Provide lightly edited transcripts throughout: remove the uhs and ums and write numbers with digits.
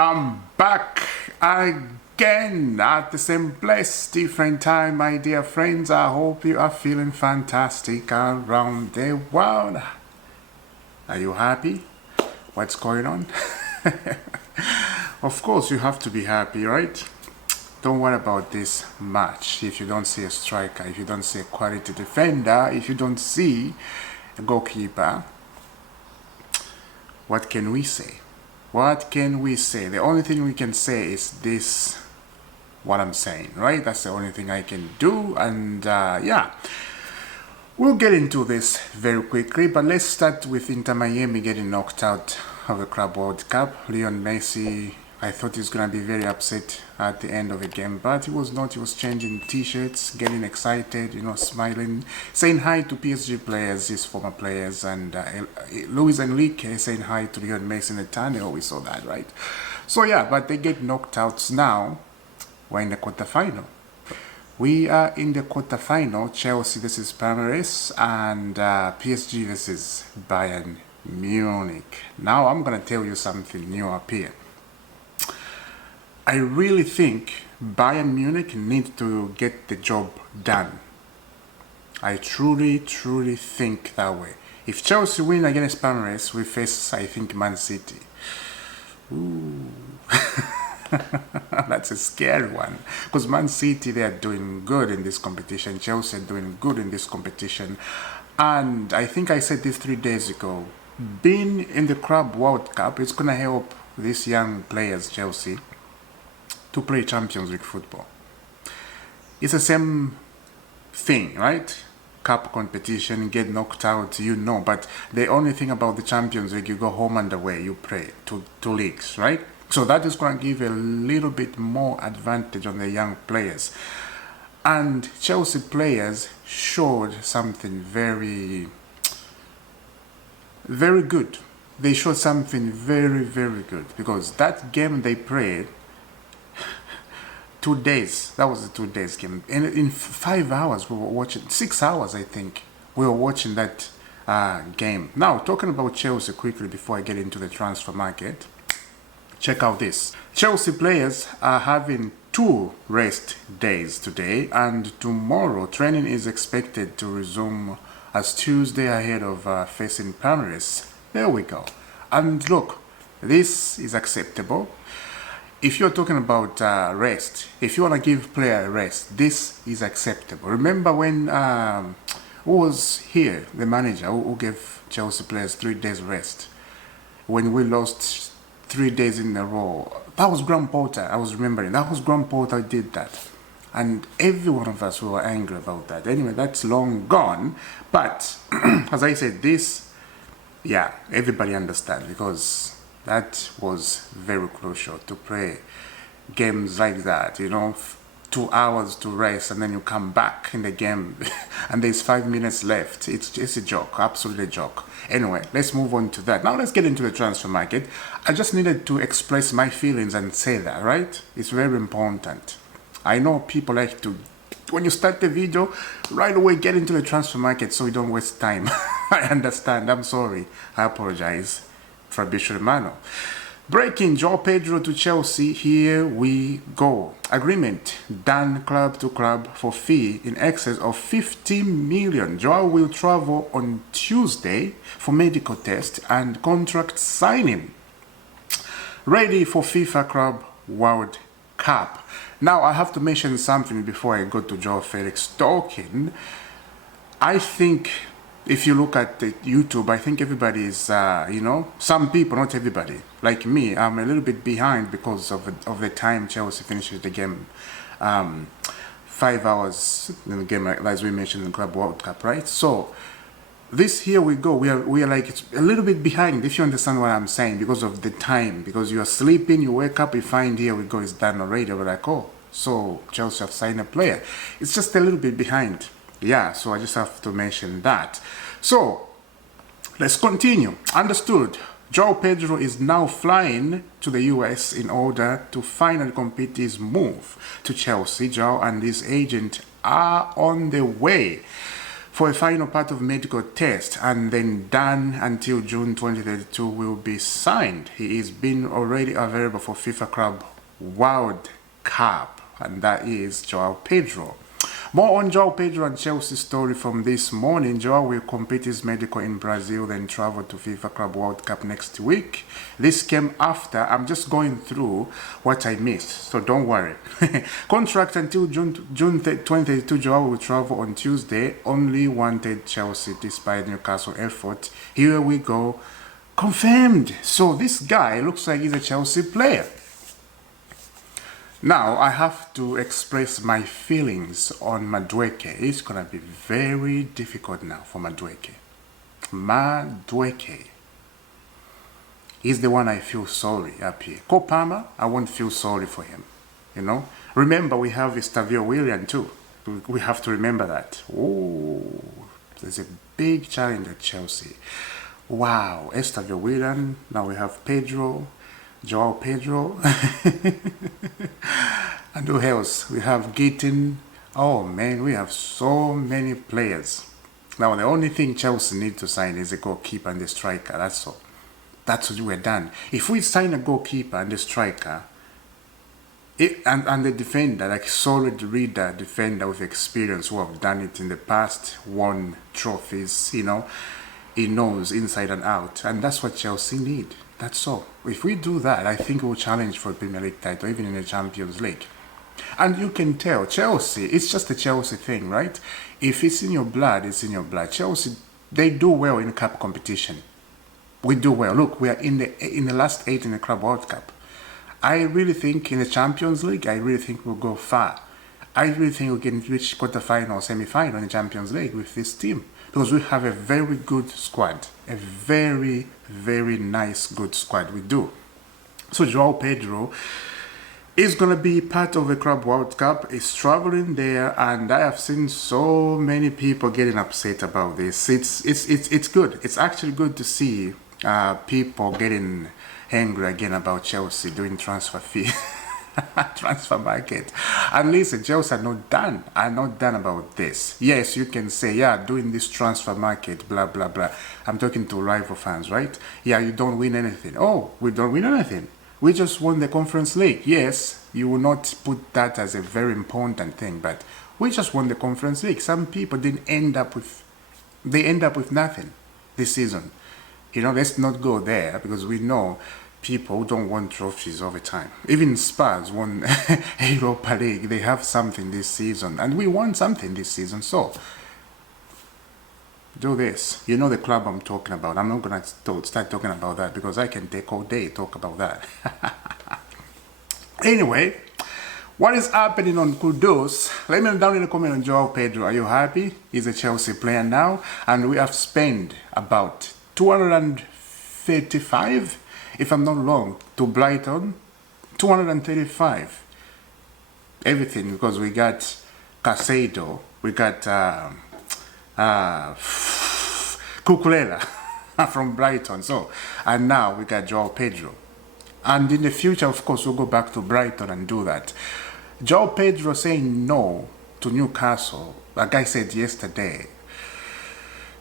I'm back again at the same place, different time, my dear friends. I hope you are feeling fantastic around the world. Are you happy? What's going on? Of course, you have to be happy, right? Don't worry about this much. If you don't see a striker, if you don't see a quality defender, if you don't see a goalkeeper, what can we say? What can we say? The only thing we can say is this, what I'm saying, right? That's the only thing I can do. And yeah, we'll get into this very quickly, but let's start with Inter Miami getting knocked out of the Club World Cup. Lionel Messi, I thought he was going to be very upset at the end of the game, but he was not. He was changing t-shirts, getting excited, smiling, saying hi to PSG players, his former players, and Luis Enrique saying hi to Lionel Messi in the tunnel. We saw that, right? So yeah, but they get knocked out now. We're in the quarterfinal. We are in the quarterfinal. Chelsea versus Palmeiras and PSG versus Bayern Munich. Now I'm going to tell you something new up here. I really think Bayern Munich needs to get the job done. I truly think that way. If Chelsea win against Palmeiras, we face, I think, Man City. Ooh. That's a scary one. Because Man City, they are doing good in this competition. Chelsea are doing good in this competition. And I think I said this 3 days ago. Being in the Club World Cup, it's going to help these young players, Chelsea, to play Champions League football. It's the same thing, right? Cup competition, get knocked out, but the only thing about the Champions League, you go home and away, you play two leagues, right? So that is going to give a little bit more advantage on the young players. And Chelsea players showed something very good. They showed something very good, because that game they played 2 days. That was a 2 days game. And in 5 hours, we were watching, 6 hours, I think, we were watching that game. Now, talking about Chelsea quickly before I get into the transfer market, check out this. Chelsea players are having 2 rest days today, and tomorrow training is expected to resume as Tuesday ahead of facing Palmeiras. There we go. And look, this is acceptable. If you're talking about rest, if you want to give player a rest, this is acceptable. Remember when who was here, the manager who gave Chelsea players 3 days rest when we lost 3 days in a row? That was Graham Potter. I was remembering. That was Graham Potter who did that. And every one of us were angry about that. Anyway, that's long gone. But as I said, this, yeah, everybody understands, because that was very crucial to play games like that, 2 hours to rest and then you come back in the game and there's 5 minutes left. It's a joke, absolutely a joke. Anyway, let's move on to that. Now let's get into the transfer market. I just needed to express my feelings and say that, right? It's very important. I know people like to, when you start the video, right away get into the transfer market so you don't waste time. I understand, I'm sorry, I apologize. Fabrizio Romano. Breaking Joao Pedro to Chelsea, here we go. Agreement done club to club for fee in excess of 50 million. Joao will travel on Tuesday for medical test and contract signing. Ready for FIFA Club World Cup. Now I have to mention something before I go to Joao Felix talking. I think if you look at the YouTube, I think everybody is, some people, not everybody, like me, I'm a little bit behind because of the time Chelsea finishes the game. 5 hours in the game, as we mentioned in the Club World Cup, right? So this, here we go. We are like a little bit behind, if you understand what I'm saying, because of the time. Because you are sleeping, you wake up, you find here we go, it's done already. We're like, oh, so Chelsea have signed a player. It's just a little bit behind. Yeah, so I just have to mention that. So let's continue. Understood. Joao Pedro is now flying to the US in order to finally complete his move to Chelsea. Joao and his agent are on the way. for a final part of medical test, and then done until June 2032 will be signed. He is been already available for FIFA Club World Cup, and that is Joao Pedro. More on Joao Pedro and Chelsea's story from this morning. Joao will complete his medical in Brazil, then travel to FIFA Club World Cup next week. This came after, I'm just going through what I missed, so don't worry. Contract until June 2032, Joao will travel on Tuesday. Only wanted Chelsea despite Newcastle effort. Here we go. Confirmed. So this guy looks like he's a Chelsea player. Now, I have to express my feelings on Madueke. It's going to be very difficult now for Madueke. Madueke is the one I feel sorry up here. Kopama, I won't feel sorry for him. You know? Remember, we have Estavio William too. We have to remember that. Oh, there's a big challenge at Chelsea. Wow, Estavio William. Now we have Pedro. Joao Pedro. And who else? We have Gittin. Oh man, we have so many players. Now the only thing Chelsea need to sign is a goalkeeper and a striker. That's all. That's what we're done. If we sign a goalkeeper and a striker, and the defender, like solid reader, defender with experience who have done it in the past, won trophies, you know, he knows inside and out. And that's what Chelsea need. That's all. If we do that, I think we'll challenge for a Premier League title, even in the Champions League. And you can tell, Chelsea, it's just a Chelsea thing, right? If it's in your blood, it's in your blood. Chelsea, they do well in cup competition. We do well. Look, we are in the last 8 in the Club World Cup. I really think in the Champions League, I really think we'll go far. I really think we can reach quarter-final or semi-final in the Champions League with this team. Because we have a very good squad. A very, very nice, good squad. We do. So Joao Pedro is going to be part of the Club World Cup. He's traveling there, and I have seen so many people getting upset about this. It's good. It's actually good to see people getting angry again about Chelsea doing transfer fee. Transfer market. And listen, Chelsea are not done. About this. Yes, you can say, yeah, doing this transfer market, blah, blah, blah. I'm talking to rival fans, right? Yeah, you don't win anything. Oh, we don't win anything. We just won the Conference League. Yes, you will not put that as a very important thing, but we just won the Conference League. Some people didn't end up with nothing this season. You know, let's not go there, because we know people who don't want trophies all the time. Even Spurs won Europa League. They have something this season, and we won something this season. So do this. You know the club I'm talking about. I'm not gonna start talking about that, because I can take all day talk about that. Anyway, what is happening on Kudus? Let me know down in the comment on Joao Pedro. Are you happy? He's a Chelsea player now, and we have spent about 235, if I'm not wrong, to Brighton. 235. Everything, because we got Casado, we got Cucurella from Brighton. So, and now we got Joao Pedro. And in the future, of course, we'll go back to Brighton and do that. Joao Pedro saying no to Newcastle. Like I said yesterday,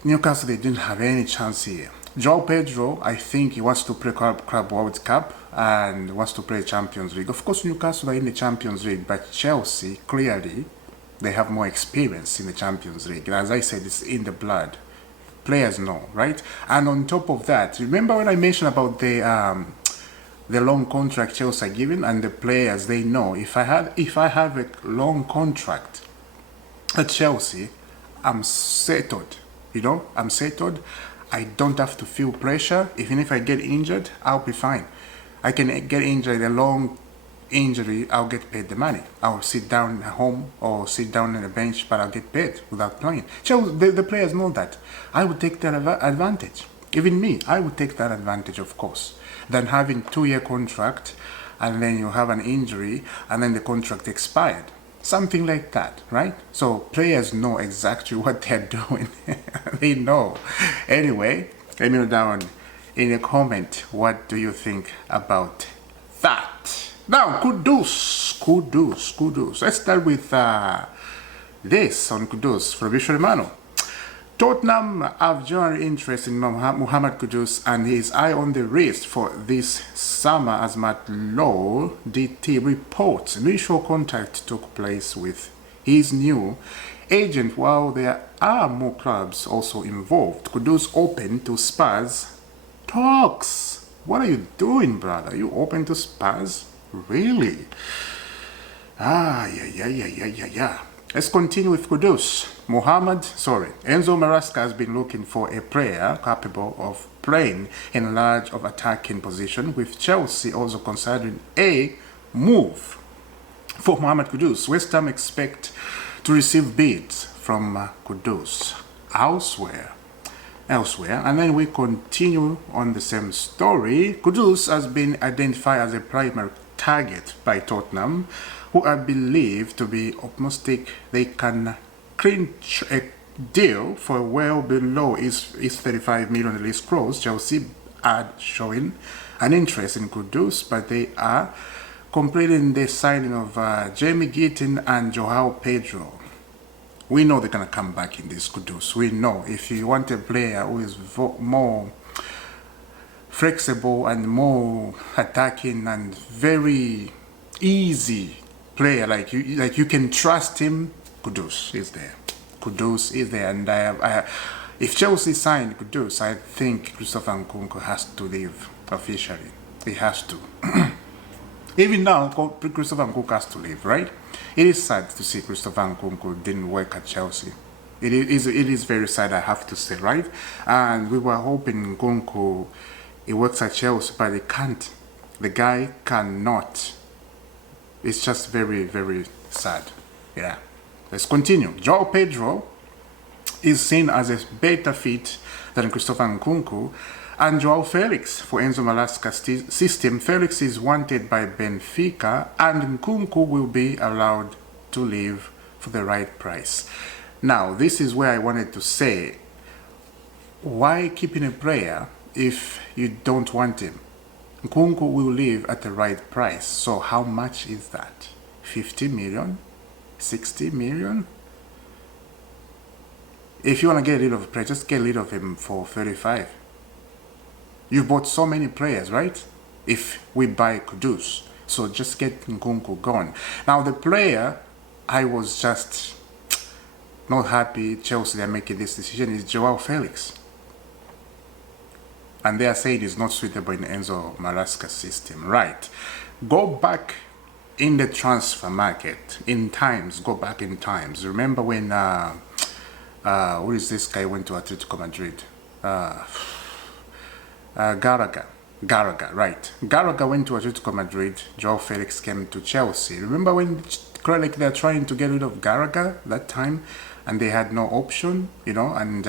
Newcastle, they didn't have any chance here. Joao Pedro, I think he wants to play Club World Cup and wants to play Champions League. Of course, Newcastle are in the Champions League, but Chelsea, clearly, they have more experience in the Champions League. As I said, it's in the blood. Players know, right? And on top of that, remember when I mentioned about the long contract Chelsea are giving, and the players, they know, if I have a long contract at Chelsea, I'm settled. You know, I'm settled. I don't have to feel pressure. Even if I get injured, I'll be fine. I can get injured, a long injury, I'll get paid the money. I'll sit down at home or sit down on a bench, but I'll get paid without playing. Chelsea, the players know that. I would take that advantage. Even me, I would take that advantage, of course, than having 2-year contract and then you have an injury and then the contract expired. Something like that, right? So players know exactly what they're doing. They know. Anyway, let me know down in a comment, what do you think about that? Now, Kudus. Let's start with this on Kudus from Romano. Tottenham have general interest in Mohamed Kudus and his eye on the wrist for this summer, as Matt Law DT reports. Mutual contact took place with his new agent, while there are more clubs also involved. Kudus open to Spurs talks. What are you doing, brother? You open to Spurs? Really? Yeah. Let's continue with Kudus. Enzo Maresca has been looking for a player capable of playing in large of attacking position, with Chelsea also considering a move for Mohamed Kudus. West Ham expect to receive bids from Kudus elsewhere. And then we continue on the same story. Kudus has been identified as a primary target by Tottenham, who are believed to be optimistic they can clinch a deal for well below his 35 million release clause. Chelsea are showing an interest in Kudus, but they are completing the signing of Jamie Gittin and Joao Pedro. We know they're going to come back in this Kudus. We know if you want a player who is more flexible and more attacking and very easy player, like you can trust him, Kudus is there. And if Chelsea signed Kudus, I think Christopher Nkunku has to leave officially. He has to. Even now, Christopher Nkunku has to leave, right? It is sad to see Christopher Nkunku didn't work at Chelsea. It is very sad, I have to say, right? And we were hoping Nkunku, he works at Chelsea, but he can't. The guy cannot. It's just very, very sad. Yeah. Let's continue. Joao Pedro is seen as a better fit than Christopher Nkunku and Joao Felix for Enzo Maresca's system. Felix is wanted by Benfica and Nkunku will be allowed to leave for the right price. Now, this is where I wanted to say, why keeping a player if you don't want him? Nkunku will leave at the right price. So how much is that? 50 million? 60 million? If you want to get rid of a player, just get rid of him for 35. You bought so many players, right? If we buy Kudus. So just get Nkunku gone. Now the player I was just not happy Chelsea are making this decision is Joao Felix. And they are saying it's not suitable in Enzo Maresca's system. Right. Go back in the transfer market. Go back in times. Remember when, who is this guy went to Atletico Madrid? Gallagher, right. Gallagher went to Atletico Madrid. Joao Felix came to Chelsea. Remember when they're trying to get rid of Gallagher that time? And they had no option, and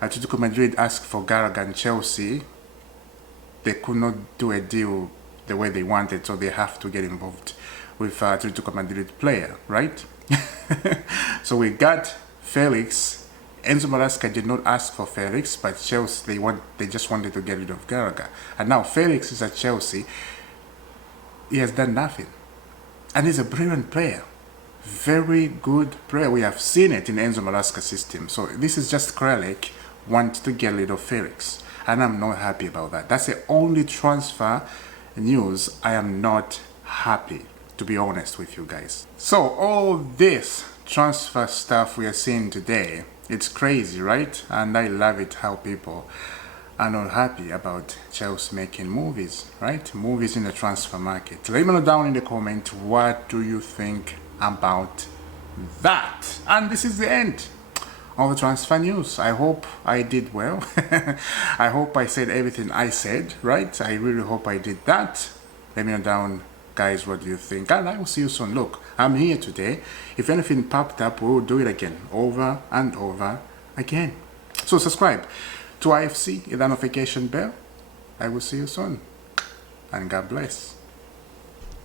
Atletico Madrid asked for Gallagher and Chelsea. They could not do a deal the way they wanted, so they have to get involved with Atletico Madrid player, right? So we got Felix. Enzo Maresca did not ask for Felix, but Chelsea, they just wanted to get rid of Gallagher. And now Felix is at Chelsea. He has done nothing. And he's a brilliant player. Very good player. We have seen it in Enzo Maresca's system. So this is just Kralik wants to get rid of Felix. And I'm not happy about that. That's the only transfer news I am not happy, to be honest with you guys. So all this transfer stuff we are seeing today, it's crazy, right? And I love it how people are not happy about Chelsea making movies, right? Movies in the transfer market. Let me know down in the comment, what do you think about that? And this is the end of the transfer news. I hope I did well. I hope I said everything I said, right? I really hope I did that. Let me know down, guys, what do you think? And I will see you soon. Look, I'm here today. If anything popped up, we'll do it again, over and over again. So subscribe to IFC, hit the notification bell. I will see you soon. And God bless.